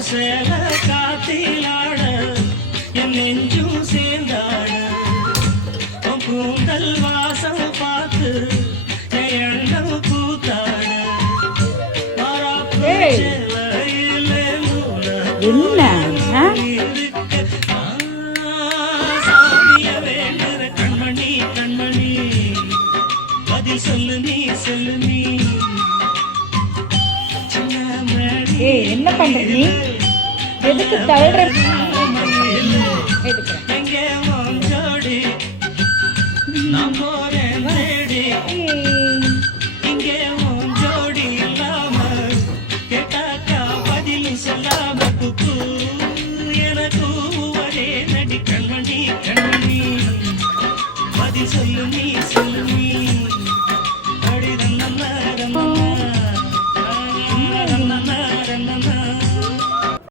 சேல காத்திலாட என் நெஞ்சும் சேர்ந்தாட கூந்தல் வாசம் பார்த்து எண்ணம் கூத்தாட சாமிய வேண்டுற கண்மணி கண்மணி பதில் சொல்லு நீ சொல்லு நீ. என்ன பண்ற நீ? எதுக்கு தள்ளுற? எங்கே ஜோடி நான் போறேன் தேடி இங்கே ஜோடி இல்லாம கேட்டாக்கா பதில் சொல்லாம குப்பு எனக்கு ஒரே நடி கண்மணி கண்மணி பதில் சொல்லு நீ சொல்லு நீ.